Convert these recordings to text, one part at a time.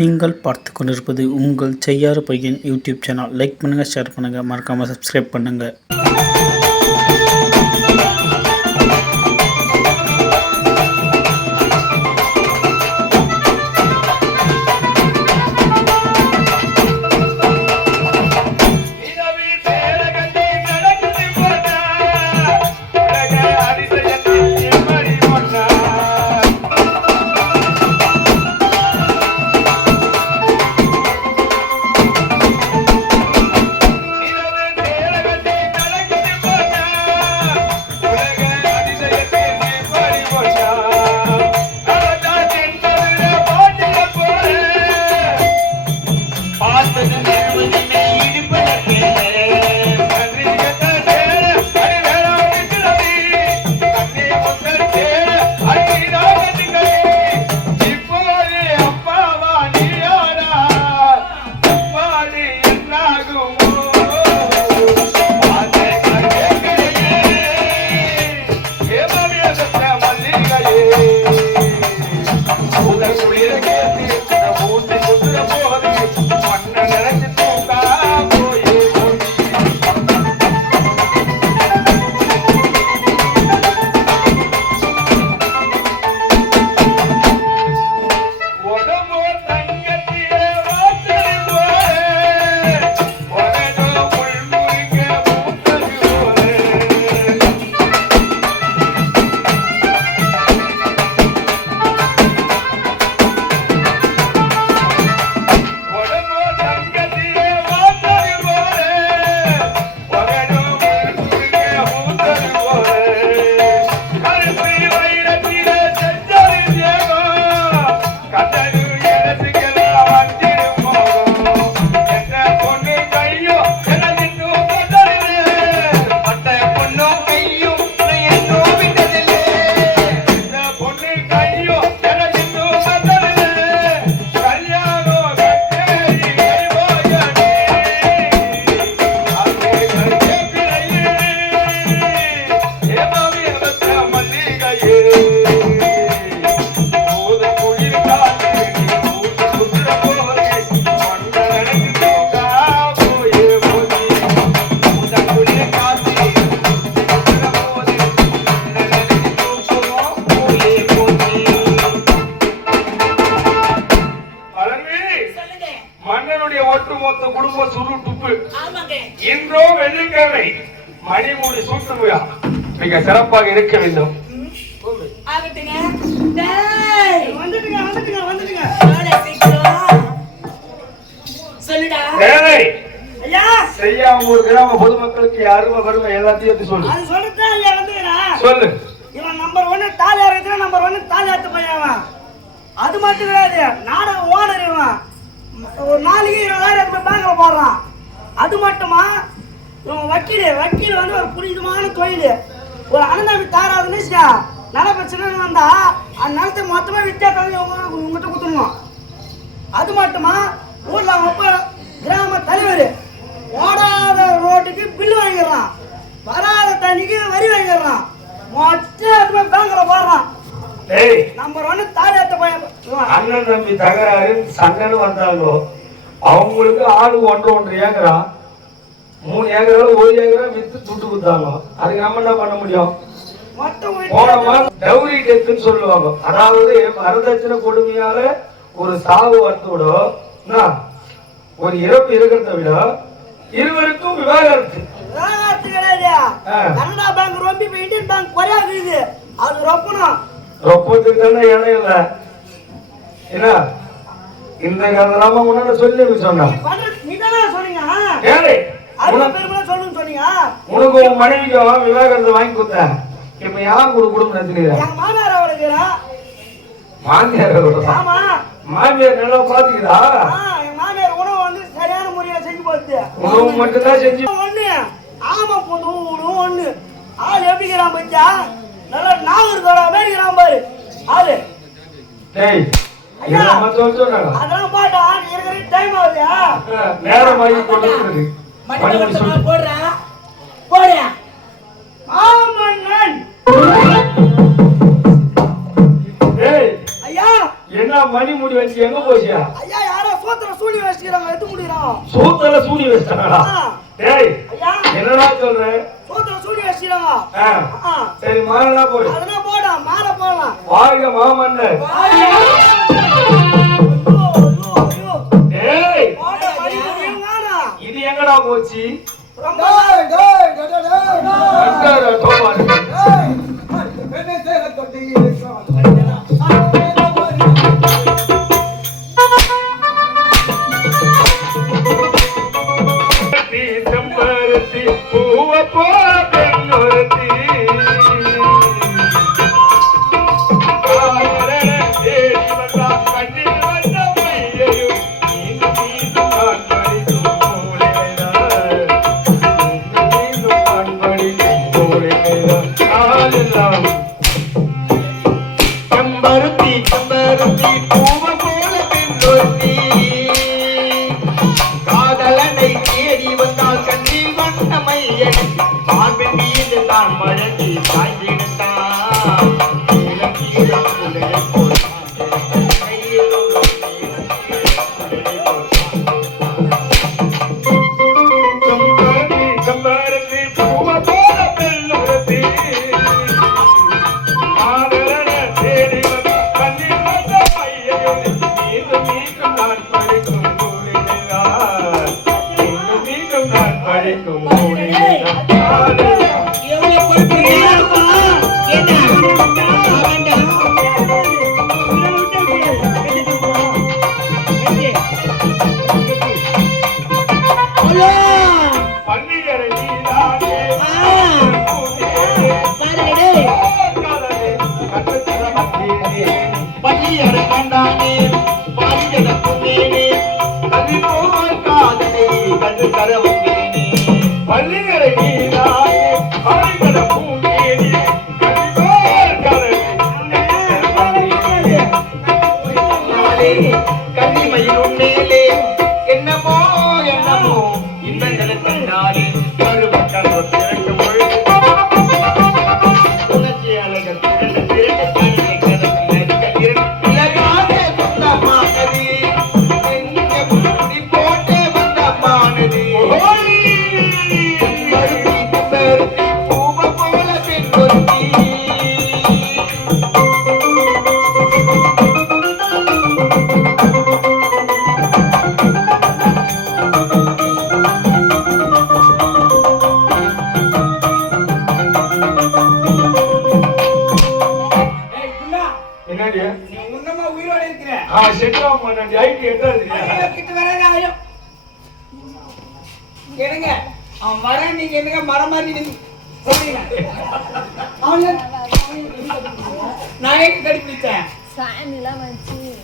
நீங்கள் பார்த்து கொண்டிருப்பது உங்கள் செய்யாறு பையன் யூடியூப் சேனல். லைக் பண்ணுங்கள், ஷேர் பண்ணுங்கள், மறக்காமல் சப்ஸ்கிரைப் பண்ணுங்கள். ஒட்டுமொத்த குடும்ப சுருட்டுப்பு இன்றோ வெள்ளிக்கிழமை மணிமூடி சூட்டு விழா மிக சிறப்பாக இருக்க வேண்டும். செய்யாம ஒரு கிராம பொதுமக்களுக்கு அருமை வறுமை எல்லாத்தையும் சொல்லு. இவன் நம்பர் 1 தாலி அறுக்கிறா, நம்பர் 1 தாலி அறுத்து பையன். அது மட்டும் கிடையாது, நாடக ஓனர் இவன். ஒரு நாளைக்கு 20,000 பேங்க்ல போடுறான். அது மட்டுமா இவன் வக்கீல் வந்து ஒரு புனிதமான தொழில். ஒரு அனந்தாமி தாராதுன்னு நல பிரச்சனை வந்தா அந்த நிலத்தை மொத்தமா வித்தியாசம் உங்ககிட்ட கொடுத்துடணும். அது மட்டுமா ஊர்ல கிராம தலைவர் ஓடாத ரோட்டுக்கு பில்லு வாங்கிடுறான், வராத தண்ணிக்கு வரி வாங்கிடுறான், மொத்தம் பேங்க்ல போடுறான். நம்பர் 1 தாலியாத்த பையன். அண்ணன் தம்பி தகராறு சண்டைன்னு வந்தாங்க, அவங்களுக்கு ஆளு 1.5 ஏக்கரா 3 ஏக்கரா 1 ஏக்கரா வித்து துட்டு கொடுத்தாங்க. அதுக்கு நம்ம என்ன பண்ண முடியும்? டவுரி டெத்துன்னு சொல்லுவாங்க. அதாவது வரதட்சணை கொடுமையால ஒரு சாவு வரத்தோட ஒரு இறப்பு இருக்கிறத விட இருவருக்கும் விவாகரத்து கிடையாது. கனடா பேங்க் ரொம்ப இப்ப இந்தியன் பேங்க் குறையாது. அது ரொப்பணும் ரொப்பத்துக்கு தானே இடம் இல்ல. என்ன இந்த கதலாம முன்னாடி சொல்லி சொன்னா உனக்கு உன் மனைவிக்கும் விவாகரத்தை வாங்கி கொடுத்தேன். இப்ப யார் கூட குடும்பம் நடத்தினீங்க? மாமியார் நல்லா பாத்துக்குதா? உணவு வந்து சரியான முறையில செஞ்சு போச்சு. உணவு மட்டும்தான் செஞ்சு ஆமா ஒண்ணு ஆள் எப்படிங்கிறான் பச்சா, நல்லா நாகூர் அமெரிக்கிறான் பாரு ஆளு. அதெல்லாம் பாட்டா இருக்கிற டைம் ஆகுதுயா, நேரம் ஆகி கொண்டு போடுறேன் ஆமண்ணன். ஐயா என்ன மணி முடி வச்சு எங்க போச்சியா? ஐயா யாரோ சூத்திர சூடி வச்சிருக்காங்க, எடுத்து முடிறான். சூத்திர சூடி வச்சிட்டாங்களா? டேய் ஐயா என்னடா சொல்ற? சூத்திர சூடி வச்சிருக்காங்க. சரி மாறனா போடு. அதெல்லாம் போடா, மாற போடலாம். வாழ்க மாமன்னர். டேய் போடா மணி முடி வாடா. இது எங்கடா போச்சு? டேய் டேய் டேய் டேய் டோமாரு. டேய் என்ன செய்ற தொட்டி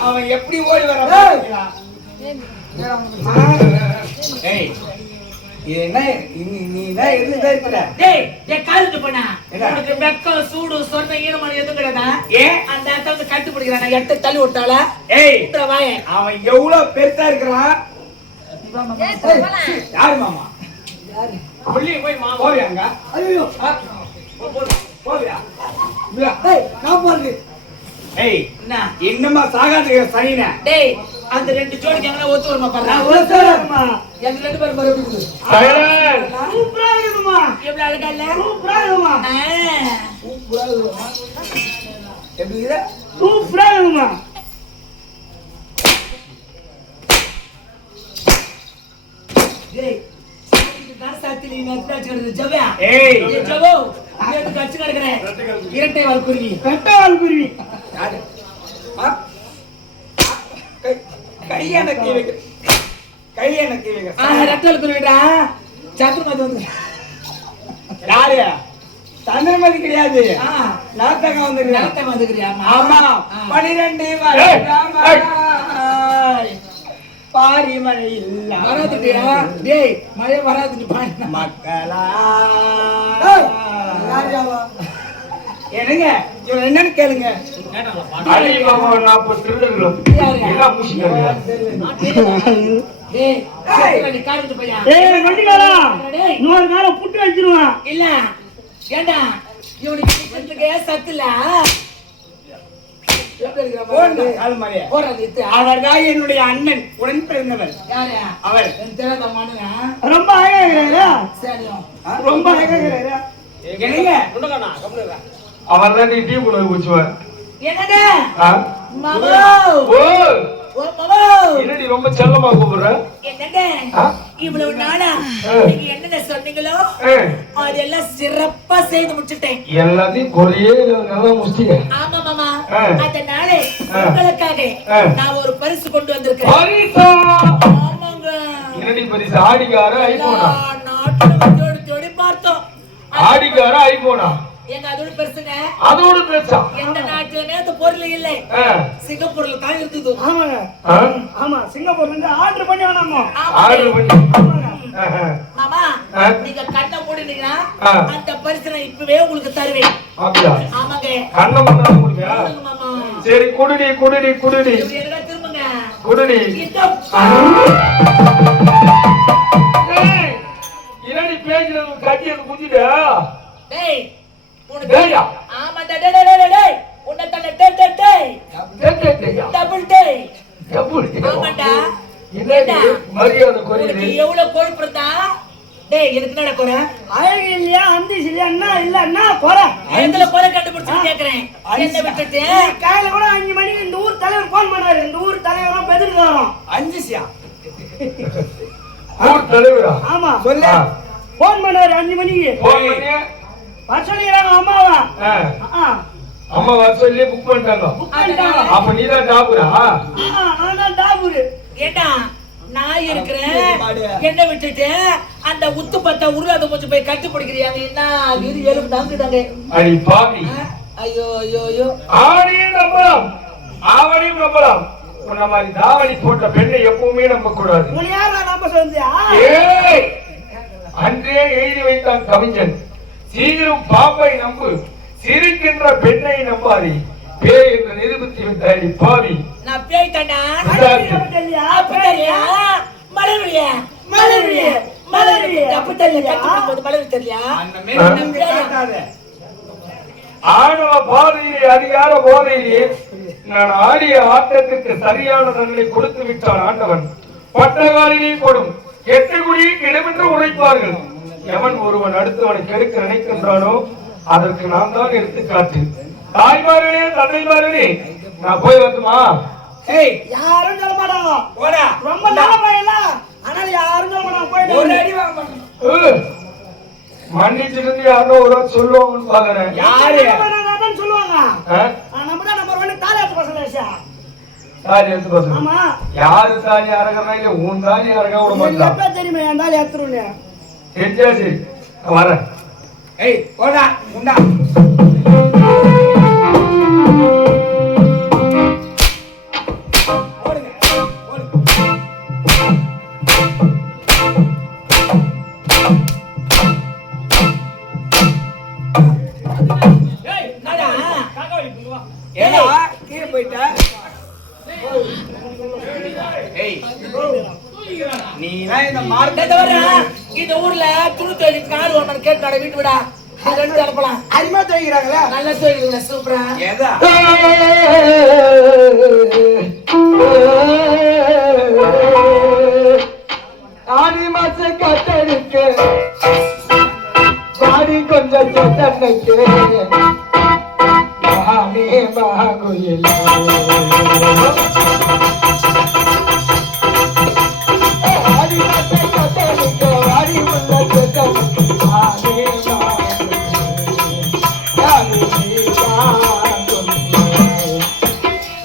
அவன் எப்படி ஓடி வர சூடு சொன்ன ஈரமான எதுவும் கிடையாது. அந்த இடத்துல கட்டுப்பிடிக்கிறான் எட்ட தள்ளி விட்டாளா? அவன் எவ்வளவு பெருசா இருக்கிறான். யாரு மாமா? போய் மாமா போவியாங்க? ஐயோ போவியா? நான் போறது. ஏய் என்னமா சாகாது சனின? டேய் அந்த ரெண்டு ஜோடிக்கு எங்கனா ஒத்து வரமா பாரு. ஒத்து வரமா. எங்க ரெண்டு பேரும் பாரு எப்படி. சைலன்ட். சூப்பரா இருக்குமா? எப்படி அழகல்ல? சூப்பரா இருக்குமா? சூப்பரா இருக்குமா? எப்படி இரு? சூப்பரா இருக்குமா? டேய் நான் சாத்திலி நட்ராஜ் கரெ ஜவே. ஏய் ஜவோ இது கட்சி நடக்கறே. இரட்டை வால் குருவி. இரட்டை வால் குருவி. யாரு? கையான கீவேக. கையான கீவேக. இரட்டை வால் குருவிடா. சந்திரமதி வந்து. யாரு? சந்திரமதி கிடையாது. நாட்டகம் வந்து நாட்டகம் வந்துறியா? ஆமா. 12 வருஷமா பாரி மழை இல்ல வராதுடியா. டேய் மழை வராதுடி பாருங்க மக்களா. என்னங்க இவன் என்னன்னு கேளுங்க. அடி மாமா 40 திருடர்களும் எல்லாம் பூசிங்க. டேய் நீ காடிட்டு போயா. ஏய் வண்டிகாரா இன்னொரு கால புட்டு வச்சிருவான். இல்ல ஏண்டா இவனுக்கு கிட்டத்துக்கு சத்துல எப்படி இருக்கிற போடுங்க, கால் மாறியா. போறது இத்து. அவர்தான் என்னுடைய அண்ணன் உடன் பிறந்தவர் யாரு அவர். என் தேவத மானுங்க ரொம்ப அழகா இருக்கிறாரா? சரியும் ரொம்ப அழகா இருக்கிறாரா? என்னங்க அவர் தான் நீ டீ கொண்டு போய் குடிச்சுவார். என்னங்க மாமா ஓ ஓ மாமா என்னடி ரொம்ப செல்லமா கூப்பிடுற? என்னங்க இவ்வளவு நாளா நீங்க என்னென்ன சொன்னீங்களோ அதெல்லாம் சிறப்பா செய்து முடிச்சிட்டேன். எல்லாத்தையும் கொலையே நல்லா முடிச்சிங்க. ஆமா மாமா அதனால உங்களுக்காக நான் ஒரு பரிசு கொண்டு வந்திருக்கேன். பரிசா? ஆமாங்க. என்னடி பரிசு? ஆடிக்கார ஐபோனா? நாட்டுல தேடி தேடி பார்த்தோம். ஆடிக்கார ஐபோனா? எங்க அதோட பெருசுங்க. அதோட பெருசா? எந்த நாட்டுலயுமே அந்த பொருள் இல்லை. சிங்கப்பூர்ல தான் இருந்தது. ஆமாங்க. ஆமா சிங்கப்பூர்ல இருந்து ஆர்டர் பண்ணி வேணாமோ? ஆர்டர் பண்ணி. மாமா நீங்க கண்ணை மூடினீங்கன்னா அந்த பரிசு நான் இப்பவே உங்களுக்கு தருவேன். அப்படியா? ஆமாங்க. கண்ணை மூடாம குடிங்க. மாமா சரி குடுடி குடுடி குடுடி. என்ன திரும்புங்க. குடுடி. என்னடி பேசுறது? கட்டியது குடிச்சிட்ட? டேய் டேயா? ஆமா டேய் டேய் டேய் உன்ன தள்ள டேய் டேய் டேய் டேயா? டபுள் டேய். டபுள் டேய். ஆமாடா. என்னடி மரியாதை குறையுது? உனக்கு எவ்வளவு கொழுப்பு இருந்தா டேய் எனக்கு என்னடா குறை? அழகு இல்லையா அந்திஸ் இல்லையா என்ன இல்ல என்ன குறை? எதுல குறை கண்டுபிடிச்சு கேக்குறேன். என்ன விட்டுட்டு காலையில கூட 5 மணிக்கு இந்த ஊர் தலைவர் போன் பண்ணாரு. இந்த ஊர் தலைவரும் பெதிர்காரம். அஞ்சுசியா ஊர் தலைவரா? ஆமா சொல்ல போன் பண்ணாரு 5 மணிக்கு. போன் பண்ணி வர சொல்லிக்கிறாங்க அம்மாவா. அம்மா வர சொல்லி புக் பண்ணிட்டாங்க. அப்ப நீதான் டாபுரா? நான் தான் டாபுரு. ஏண்டா நான் இருக்கிறேன் என்ன விட்டுட்டு அந்த உத்து பத்தா உருவாத கொஞ்சம் போய் கட்டி பிடிக்கிறியாங்க. என்ன இது எலும்பு தாங்குதாங்க. அடி பாவி. ஐயோ ஐயோ ஐயோ. ஆவணியும் நம்பலாம் ஆவணியும் நம்பலாம். உன்ன மாதிரி தாவணி போட்ட பெண்ணை எப்பவுமே நம்ப கூடாது. உன்னை யாரா நம்ப சொல்றியா? ஏய் அன்றே எழுதி வைத்தான் கவிஞன், சீரும் பாப்பை நம்பு சிரிக்கின்ற பெண்ணை நம்பாதி பேய் என்று நிரூபித்து விட்டாடி பாவி. நான் பேய் தாண்டா. தெரியலையா? அப்படியா? மலர்விய மலர்விய மலர்விய அப்ப தெரியல. கட்டும்போது மலர் தெரியலையா? அந்த மேல காட்டாத. ஆணவ பாதையிலே அதிகார போதையிலே நான் ஆடிய ஆட்டத்திற்கு சரியான தண்டனை கொடுத்து விட்டான் ஆண்டவன். பட்டகாலிலே கொடும் எட்டுக்குடியை கிடமென்று உழைப்பார்கள். எவன் ஒருவன் அடுத்தவனை கெடுக்க நினைக்கின்றானோ அதற்கு நான் தான் எடுத்துக்காட்டு. தாய்மார்களே தந்தைமார்களே நான் போய் வரட்டுமா? ஏய் யாரும் சொல்ல மாட்டாங்க. போடா. ரொம்ப நல்ல பையன் ஆனால் யாரும் சொல்ல மாட்டாங்க. ஒரு போயிட்டு அடி வாங்க மாட்டேன். மன்னிச்சிருந்து யாரோ ஒரு சொல்லுவாங்கன்னு பாக்குறேன். யாரு சொல்லுவாங்க. நம்ம தான் நம்பர் 1 தாலியாத்து பசங்க. தாலி எடுத்து பசங்க. ஆமா யாரு தாலி அரகனா இல்ல உன் தாலி அரக விட மாட்டான். தெரியுமா என் தாலி எடுத்துருன்னு? தெரிஞ்சா சரி வரேன். ஏய் போடா உண்டா. ஏடா கீழே போயிட்ட. ஏய் நீ தான் இந்த மார்க்கெட் இந்த ஊர்ல துணி தொழிலுக்கு ஆள் ஒண்ணு கேட்டு வீட்டு விடா ரெண்டு அனுப்பலாம். அரிமா தூக்கிறாங்களா? நல்ல தொழில் சூப்பரா. ஏதா ஆடி மாச கட்டடிக்க பாடி கொஞ்சம் சொத்தன்னைக்கு மகாமே மகாகுயில் ஆடி மாச கட்டடிக்க வாடி உள்ள சொத்தன் மகாமே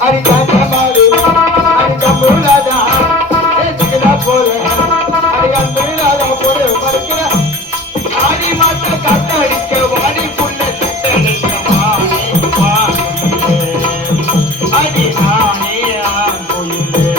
அடி காட்ட மாடு அடி கம்புலாதா போல அடி கம்புலாதா போல மறுக்கிற ஆடி மாச கட்டடிக்க வாடி புள்ள சொத்தடிக்க அடி நானே கோயிலே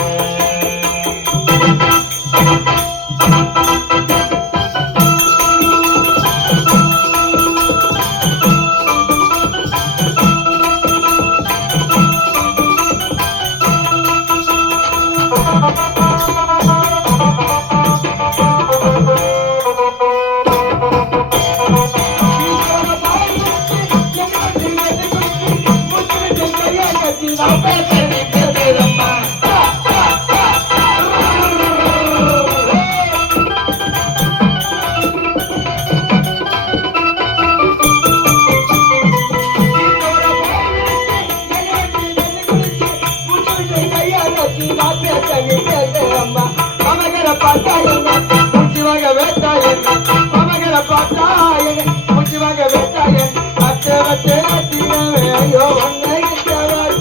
நீ கேட்ட அம்மா மமகளை பார்த்தா என்ன மூச்சு வாங்க வேட்டா என்ன மமகளை பார்த்தா என்ன மூச்சு வாங்க வேட்டா என்ன அத்தை வச்சே தீரவே ஐயோ ஒன்னை கிட்டவாய்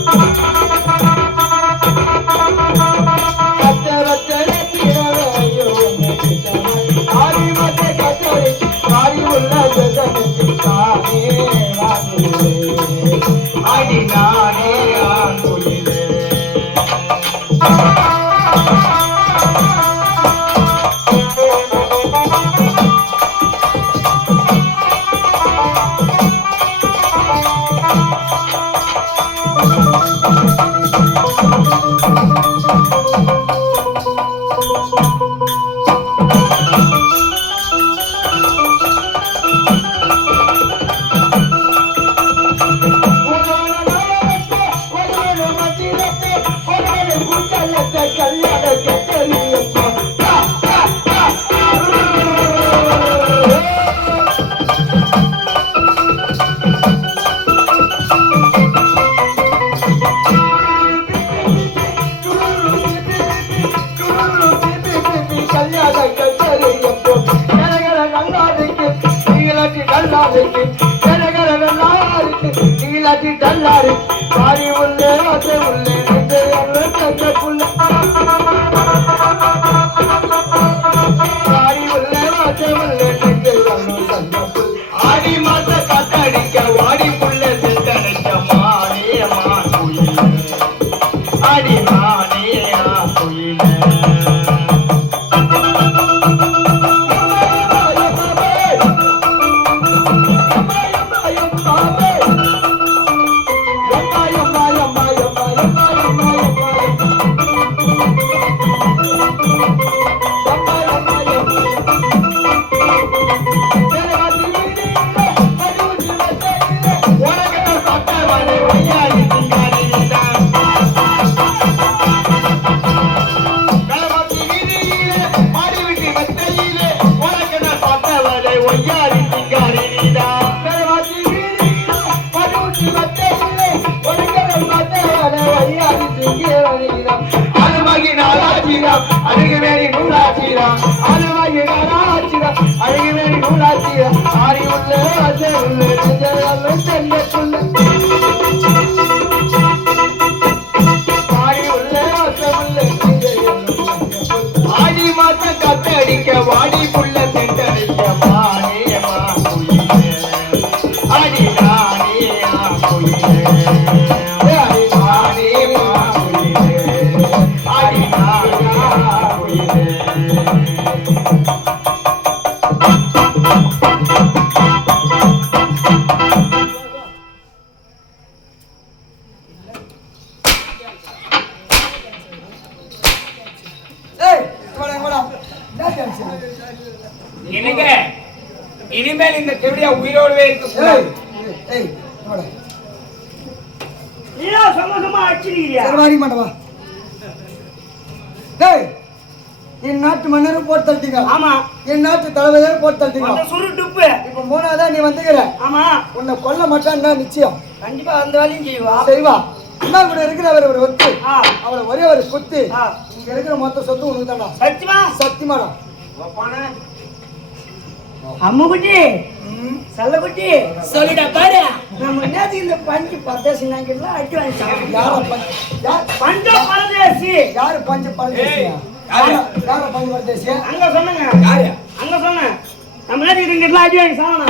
அத்தை வச்சே தீரவே ஐயோ ஒன்னை கிட்டவாய் ஆடி மத்தை கட்டளை ஆடி உள்ள ஜெகனுக்கு தானே வாங்கிலே ஆடி நானே ஆண்டுயிலே ஆடி மாச காத்தடிக்க வாடி புள்ள சென்றடைக்க மானே மாசுயிலே ஆடி மானே ஆசுயிலே அழகுமேரி நூலாச்சீரா அழகாகி நாராச்சீரா அழகுமேரி நூலாச்சீரா ஆடி உள்ளே அஜே உள்ளே சென்ன புள்ள ஆடி உள்ளே அஜே உள்ளே ஆடி மாத்த கத்தடிக்க வாடி புள்ள சென்றடிக்க மானே மாசுயிலே ஆடி நானே ஆசுயிலே ஆடி நானே மாசுயிலே ஆடி நானே இனிமேல் இந்த கெவிடியா உயிரோடவே இருக்கு. நீயா சமோசமா அடிச்சிருக்கிறியா? சர்வாரி மாட்டவா. டேய் என் நாட்டு மன்னர் போட்டு தள்ளிட்டீங்க. ஆமா. என் நாட்டு தலைவரே போட்டு தள்ளிட்டீங்க. அந்த சுரு டுப்பு. இப்போ மூணாவதா நீ வந்துக்கிற. ஆமா. உன்னை கொல்ல மாட்டான்னா நிச்சயம். கண்டிப்பா அந்த வேலையும் செய்வா. செய்வா. அண்ணா கூட இருக்கிறவர் ஒரு ஒத்து. அவளை ஒரே ஒரு குத்து. இங்க இருக்கிற மொத்த சொத்து உனக்கு தான்டா. சத்தியமா? சத்தியமாடா. அம்முக்குட்டி செல்லக்குட்டி சொல்லிடா பாரு. நம்ம நேத்து இந்த பஞ்சு பரதேசி நாங்கெல்லாம் அடி வாங்கிச்சாங்க. யார் பஞ்ச பரதேசி? யாரு பஞ்ச பரதேசியா? யார பஞ்ச பரதேசி? அங்க சொன்னங்க. யாரு? அங்க சொன்ன. நம்ம நேத்து இங்கெல்லாம் அடி வாங்கி சாவனா.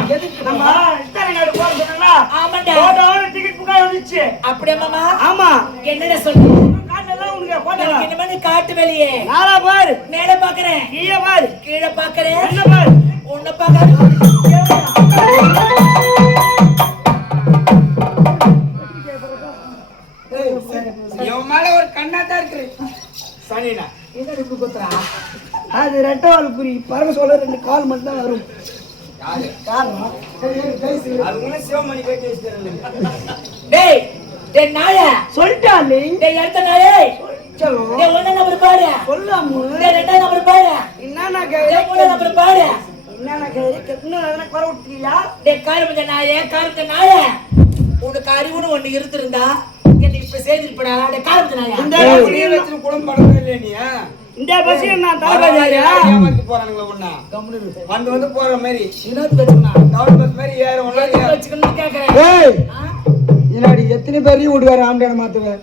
நம்ம இத்தாலிநாடு போற சொன்னல. ஆமாடா. போட்டோ டிக்கெட் புக் ஆயிடுச்சு. அப்படியே மாமா? ஆமா. என்னடா சொல்ற? காட்டலாம் உனக்கு போட்டோ. என்ன பண்ணி காட்டு வெளியே. நாளா பாரு. மேல பாக்குறேன். கீழ பாரு. கீழ பாக்குறேன். என்ன பாரு? உன்னை பாக்காத. இவன் மேல ஒரு கண்ணாதான் இருக்கு. சனினா என்ன இப்படி குத்துறா? அது ரெட்டவால் குறி பறவை சொல்ல 2 கால் மட்டும் தான் வரும். காரணம் அதுக்குள்ள சிவமணி கட்டி வச்சிருக்காங்க. டேய் டேய் நாயே சொல்லிட்டாலே. டேய் அடுத்த நாயே சொல்லு. டேய் ஒண்ணு நம்பர் பாரு. சொல்லாம. டேய் ரெண்டா நம்பர் பாரு. என்னன்னா கேக்குற? மூணு நம்பர் பாரு. என்னன்னா கேக்குற? இன்னும் அதன குறை விட்டுறியா? டேய் காரமஞ்ச நாயே காரமஞ்ச நாயே. உனக்கு அறிவுன்னு ஒண்ணு இருந்திருந்தா என்னை இப்ப செய்திருப்படா காலத்துனாயா இந்த வச்சு குடும்பம் படவே இல்லையா நீ இந்த பஸ் நான் தலபாஜாரியா ஏமாத்தி போறானுங்களா ஒண்ணா வந்து போற மாதிரி இன்னொரு வச்சுக்கனா டவுன் பஸ் மாதிரி ஏற ஒண்ணா வச்சுக்கணும் கேக்குறேன் ஏய் இன்னாடி எத்தனை பேரையும் விடுவாரு ஆம்டான மாத்துவேன்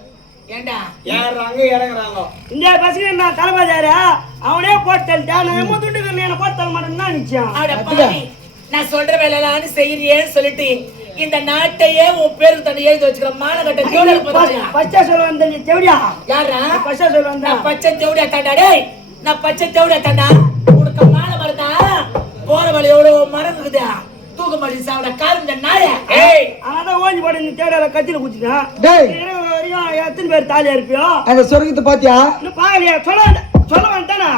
ஏண்டா ஏறாங்க இறங்குறாங்க இந்த பஸ் நான் தலபாஜாரியா அவனே போட்டல்டா நான் எம்ம துண்டுக்கு என்ன போட்டல் மாட்டேன்னா நிச்சயம் அட பாவி நான் சொல்ற வேலையெல்லாம் செய்யறியேன்னு சொல்லிட்டு இந்த நாட்டையே உன் பேருக்கு தண்ணி எழுதி வச்சுக்கிற மானகட்ட தேவடியா பத்தியா பச்சை சொல்ல வந்த நீ தேவடியா யாரா பச்சை சொல்ல வந்த நான் பச்சை தேவடியா தாண்டா டேய் நான் பச்சை தேவடியா தாண்டா உனக்கு மாலை மரதா போற வழியோட மரம் இருக்குதா தூக்கு மாடி சாவட காரந்த நாய ஏய் அதான் ஓஞ்சி போட நீ தேவடியால கத்தில குச்சினா டேய் வரைக்கும் எத்தனை பேர் தாலியா இருப்பியோ அந்த சொர்க்கத்தை பாத்தியா இன்னும் பாக்கலையா சொல்ல வேண்டானா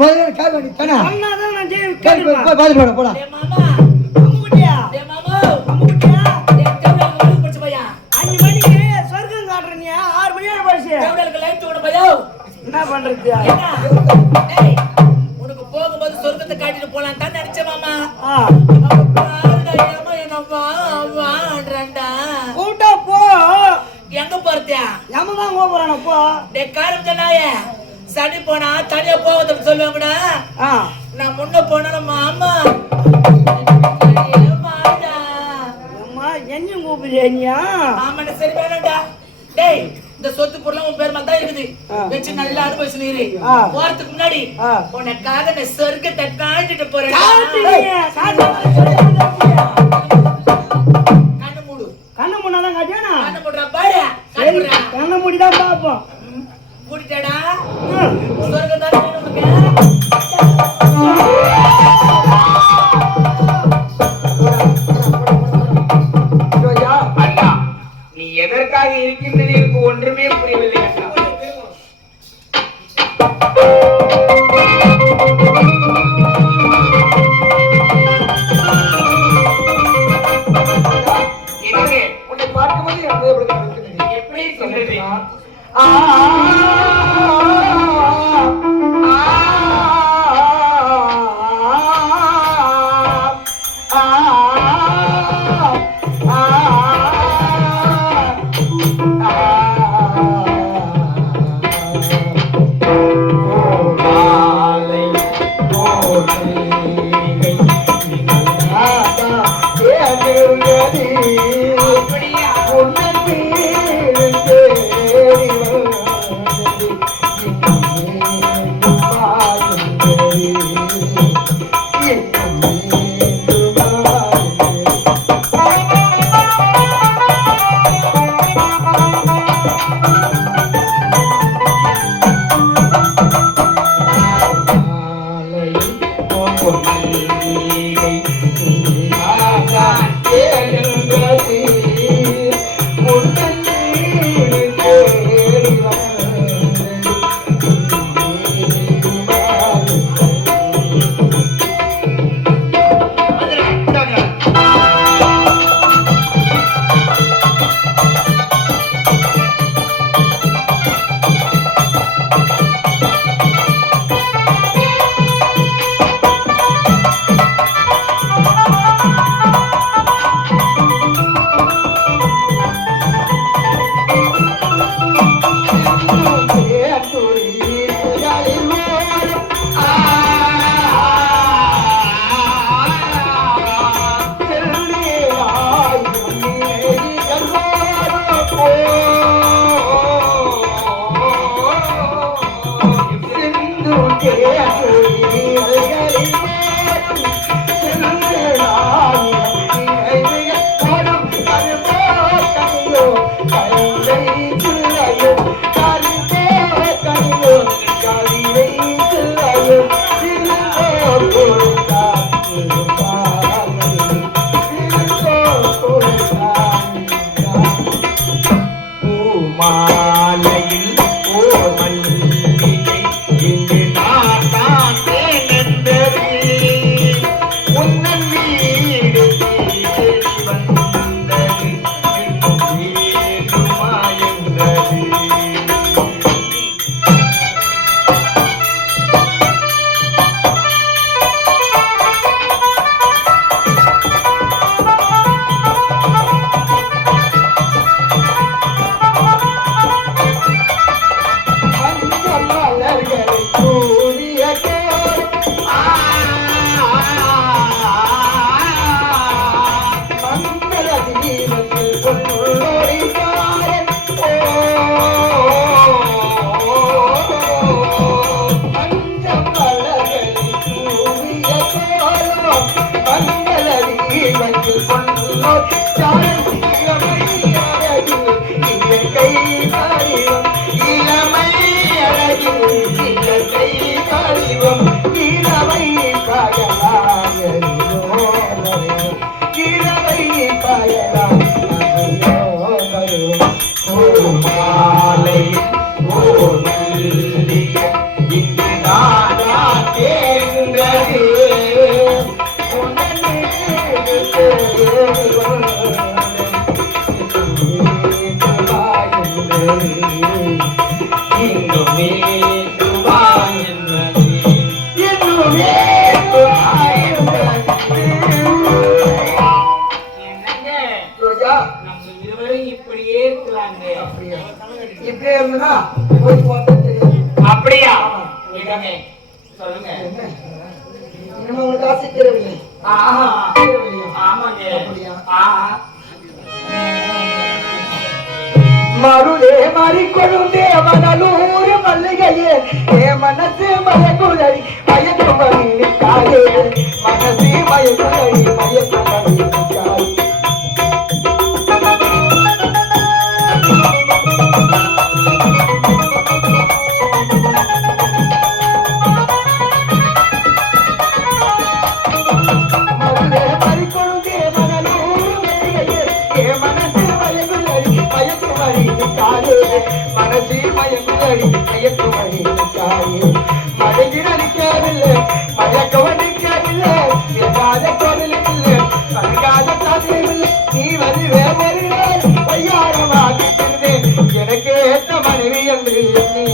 முதல்ல கால் பண்ணி தானே சொன்னாதான் நான் பாத்து போட போடா டேய் மாமா அம்முக்குட்டியா டேய் மாமா அம்முக்குட்டியா டேய் தேவடியா வந்து படிச்சு பையா 5 மணிக்கு சொர்க்கம் காட்டுறீங்க 6 மணி ஆன பஸ் தேவடியாக்கு லைட் ஓட பையா என்ன பண்றது டேய் உனக்கு போகும்போது சொர்க்கத்தை காட்டிட்டு போலாம் தான் நினைச்சேன் மாமா ஆ கூட்டா போ எங்க போறதியா எமதான் கோபுறான போ டே காரம் சொன்னாயே சனி போனா தனியா போவதுன்னு சொல்லுவாங்கடா ஆ நான் முன்ன போனா மாமா அம்மா என்ன கூப்பிடுறியா ஆமா சரி வேணாம்டா டேய் இந்த சொத்து பொருள் உன் பேர் தான் இருக்குது வச்சு நல்லா அனுபவிச்சு நீரு போறதுக்கு முன்னாடி உனக்காக நான் சொர்க்கத்தை காட்டிட்டு போறேன் கண்ணு மூடு கண்ண முன்னாதான் காட்டியானா கண்ணு மூடுறா பாரு கண்ண மூடிதான் பாப்போம் மூடிட்டடா சொர்க்கம் தான் உனக்கு அண்ணா நீ எதற்காக இருக்கின்றது எனக்கு ஒன்றுமே புரியவில்லை உன்னை பார்க்கும்போது எப்படி சொல்றது மாலையில் ஓர் மல்லிகை இங்கு நான் தான் தேர்ந்தெடுத்தேன். சாமி சொல்லுங்க. இன்னும் உங்களுக்கு ஆசை தீரவில்லை. ஆஹா தீரவில்லையா? ஆமாங்க. அப்படியா? ஆஹா மருளே மறிக்கொழுந்தே மணலூர் மல்லிகையே ஏ மனசு மயக்குழறி மயக்குமணி நிற்காயே மனசு மயக்குழறி மயக்குமணி நிற்காயே மருளே மறிக்கொழுந்தே மணலூர் மல்லிகையே ஏ மனசு மயக்குழறி மயக்குமணி நிற்காயே மனசு மயக்குழறி மயக்குமணி நிற்காயே மழையில் அடிக்கவில்லை மயக்கவன் நிற்கவில்லை எங்காத கோவிலில்லை அருகாத சாதியில்லை நீ வந்து வேறிலே பொய்யாரமாக இருந்தேன் எனக்கு ஏற்ற மனைவி என்று எண்ணி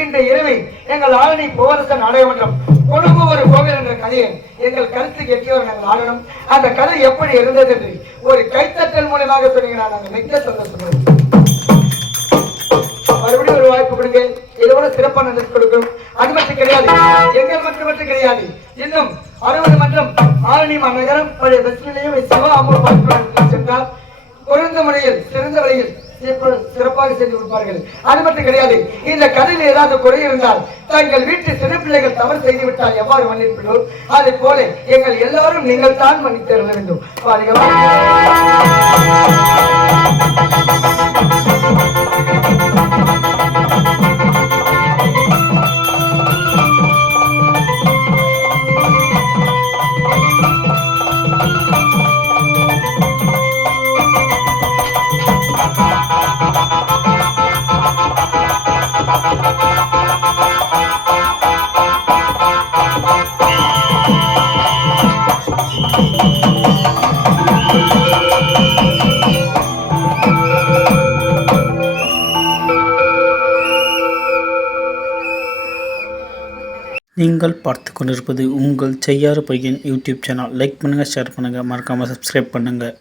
இந்த இரவை எங்கள் ஆரணி புவனச நாடகமன்றம் கொழும்பு ஒரு கோவில் என்ற கதையை எங்கள் கருத்துக்கு எட்டியவர் நாங்கள் ஆடணும். அந்த கதை எப்படி இருந்தது என்று ஒரு கைத்தட்டல் மூலமாக சொன்னீங்கன்னா நாங்கள் மிக்க சந்தோஷப்படுவோம். மறுபடியும் ஒரு வாய்ப்பு கொடுங்க. இதோட சிறப்பான நடத்தி கொடுக்கும். அது மட்டும் கிடையாது, எங்கள் மட்டும் கிடையாது, இன்னும் 60 மன்றம் ஆரணி மாநகரம் பழைய பஸ் நிலையம் சிவா அம்மா பார்த்து சென்றால் குறைந்த முறையில் சிறந்த வழியில் சிறப்பாக செஞ்சு கொடுப்பார்கள். அது மட்டும் கிடையாது, இந்த கதையில் ஏதாவது குறை இருந்தால் தங்கள் வீட்டு சிறு பிள்ளைகள் தவறு செய்து விட்டால் எவ்வாறு மன்னிப்பீர்களோ அதை போல எங்கள் எல்லாரும் நீங்கள் தான் மன்னித்து தர வேண்டும். நீங்கள் பார்த்து கொண்டிருப்பது உங்கள் செய்யாறு பையன் யூடியூப் சேனல். லைக் பண்ணுங்கள், ஷேர் பண்ணுங்கள், மறக்காமல் சப்ஸ்கிரைப் பண்ணுங்கள்.